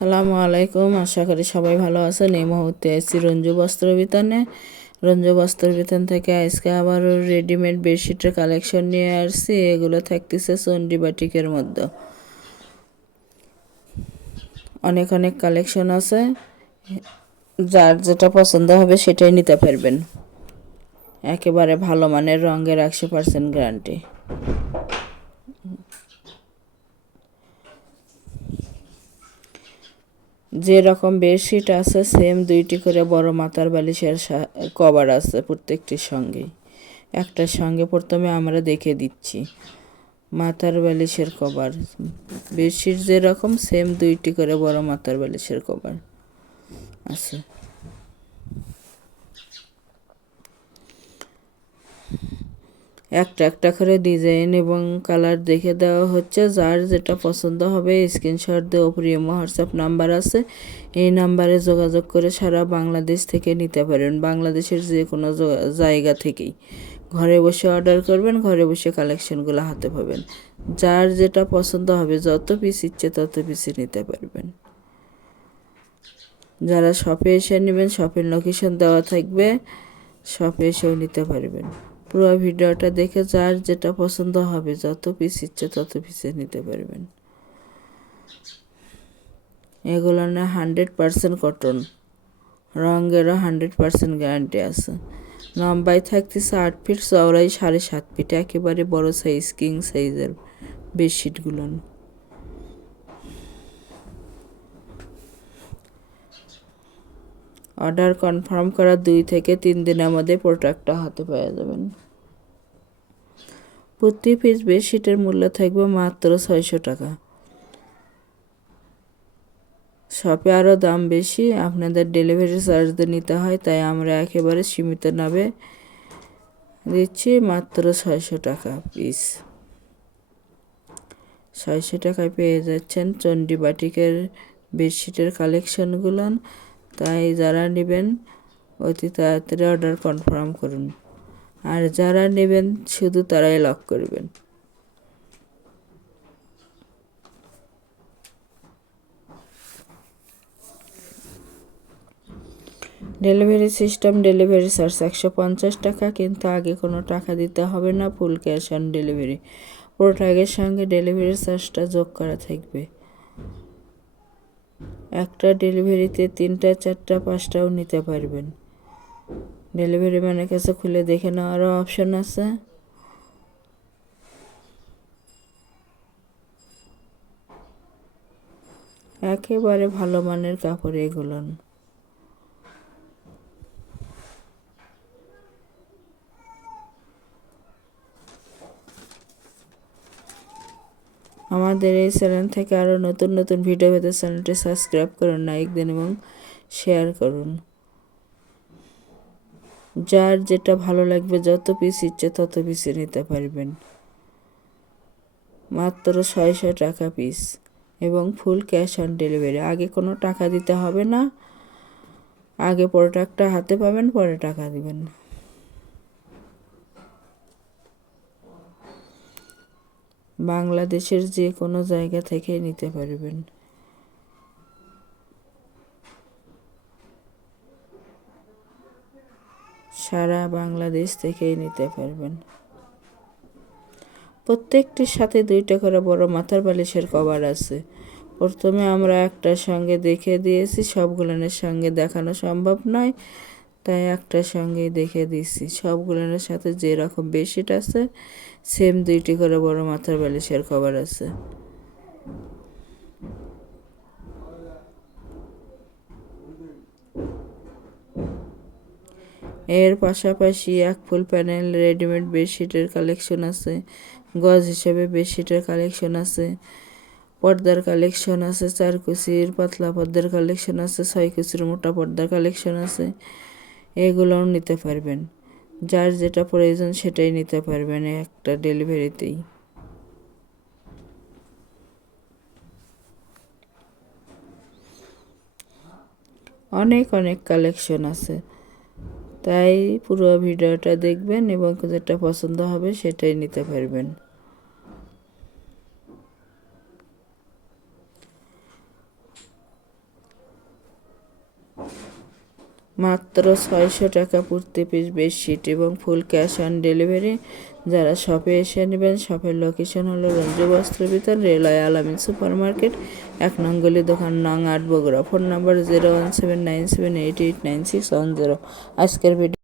সালামু আলাইকুম। আশা করি সবাই ভালো আছেন। এই মুহূর্তে এসেছি রঞ্জু বস্ত্র বিতানে রঞ্জু বস্ত্র বিতান থেকে আজকে আবারও রেডিমেড বেডশিটের কালেকশন নিয়ে আসছি। এগুলো থাকতেছে চন্ডি বাটিকের মধ্যে। অনেক অনেক কালেকশন আছে। যার যেটা পছন্দ হবে সেটাই নিতে পারবেন। একেবারে ভালো মানের রঙের একশো পার্সেন্ট গ্যারান্টি। যে রকম বেডশিট আছে, সেম দুইটি করে বড় মাথার বালিশের কভার আছে প্রত্যেকটির সঙ্গে। একটার সঙ্গে প্রথমে আমরা দেখে দিচ্ছি মাথার বালিশের কভার। বেডশিট যেরকম, সেম দুইটি করে বড় মাথার বালিশের কভার আছে। একটা একটা করে ডিজাইন এবং কালার দেখে দেওয়া হচ্ছে। যার যেটা পছন্দ হবে স্ক্রিনশট দিয়ে ওপরে হোয়াটসঅ্যাপ নাম্বার আছে। এই নাম্বারে যোগাযোগ করে সারা বাংলাদেশ থেকে নিতে পারেন, বাংলাদেশের যে কোনো জায়গা থেকেই। ঘরে বসে অর্ডার করবেন, ঘরে বসে কালেকশনগুলো হাতে পাবেন। যার যেটা পছন্দ হবে, যত পিস ইচ্ছে তত পিসই নিতে পারবেন। যারা শপে এসে নেবেন শপের লোকেশন দেওয়া থাকবে শপে এসেও নিতে পারবেন। পুরো ভিডিওটা দেখে যার যেটা পছন্দ হবে, যত পিস ইচ্ছে তত পিসে নিতে পারবেন। এগুলো না হান্ড্রেড পারসেন্ট কটন রঙেরও হান্ড্রেড পারসেন্ট গ্যারান্টি আছে। লম্বাই থাকতেছে আট ফিট চওড়াই সাড়ে সাত ফিট একেবারে বড় সাইজ কিং সাইজের বেডশিটগুলো অর্ডার কনফার্ম করার দুই থেকে তিন দিনের মধ্যে প্রোডাক্টটা হাতে পেয়ে যাবেন। প্রতি পিস বেডশিটের মূল্য থাকবে মাত্র ছয়শো টাকা। শপে আরও দাম বেশি, আপনাদের ডেলিভারি চার্জ নিতে হয়, তাই আমরা একেবারে সীমিত নামে দিচ্ছি মাত্র ছয়শো টাকা পিস ছয়শো টাকায় পেয়ে যাচ্ছেন চণ্ডী বাটিকের বেডশিটের কালেকশনগুলো তাই যারা নেবেন, অতি তাড়াতাড়ি অর্ডার কনফার্ম করুন। আর যারা নেবেন, শুধু তারাই লক করবেন। ডেলিভারি সিস্টেম ডেলিভারি চার্জ একশো পঞ্চাশ টাকা, কিন্তু আগে কোনো টাকা দিতে হবে না ফুল ক্যাশ অন ডেলিভারি প্রোডাক্টের সঙ্গে ডেলিভারি চার্জটা যোগ করা থাকবে। একটা ডেলিভারিতে তিনটা, চারটা, পাঁচটাও নিতে পারবেন। ডেলিভারি ম্যানের কাছে খুলে দেখে নেওয়ারও অপশন আছে। একেবারে ভালো মানের কাপড় এগুলো। আমাদের এই চ্যানেল থেকে আরও নতুন নতুন ভিডিও পেতে চ্যানেলটি সাবস্ক্রাইব করুন, লাইক দিন এবং শেয়ার করুন। যার যেটা ভালো লাগবে, যত পিস ইচ্ছে তত পিসে নিতে পারবেন। মাত্র ছয়শো টাকা পিস এবং ফুল ক্যাশ অন ডেলিভারি। আগে কোনো টাকা দিতে হবে না। আগে প্রোডাক্টটা হাতে পাবেন, পরে টাকা দিবেন। বাংলাদেশের যে কোনো জায়গা থেকে নিতে পারবেন। সারা বাংলাদেশ থেকেই নিতে পারবেন। প্রত্যেকটির সাথে দুইটা করে বড় মাথার বালিশের কভার আছে। প্রথমে আমরা একটার সঙ্গে দেখে দিয়েছি, সবগুলোনের সঙ্গে দেখানো সম্ভব নয়। তাই একটার সঙ্গেই দেখে দিয়েছি, সবগুলোনের সাথে যেরকম বেডশিট আছে সেম দুইটি করে বড় মাথার বালিশের কভার আছে। এর পাশাপাশি এক ফুল প্যানেল, রেডিমেড বেডশিটের কালেকশন আছে, গজ হিসেবে বেডশিটের কালেকশন আছে, পর্দার কালেকশন আছে, চার কুচির, পাতলা পর্দার কালেকশন আছে, ছয় কুচির মোটা পর্দার কালেকশন আছে, এগুলোও নিতে পারবেন। যার যেটা প্রয়োজন সেটাই নিতে পারবেন একটা ডেলিভারিতেই। অনেক অনেক কালেকশন আছে। তাই পুরো ভিডিওটা দেখবেন এবং যেটা পছন্দ হবে সেটাই নিতে পারবেন। মাত্র ছয়শো টাকা পড়তে পিস বেডশিট এবং ফুল ক্যাশ অন ডেলিভারি যারা শপে এসে নেবেন শপের লোকেশন হলো রঞ্জু বস্ত্র বিতান রেলয় আলামিন সুপার মার্কেট এক নঙ্গলি দোকান, নং আট Bogura. Phone number zero one seven nine seven eight eight nine six one zero আজকের ভিডিও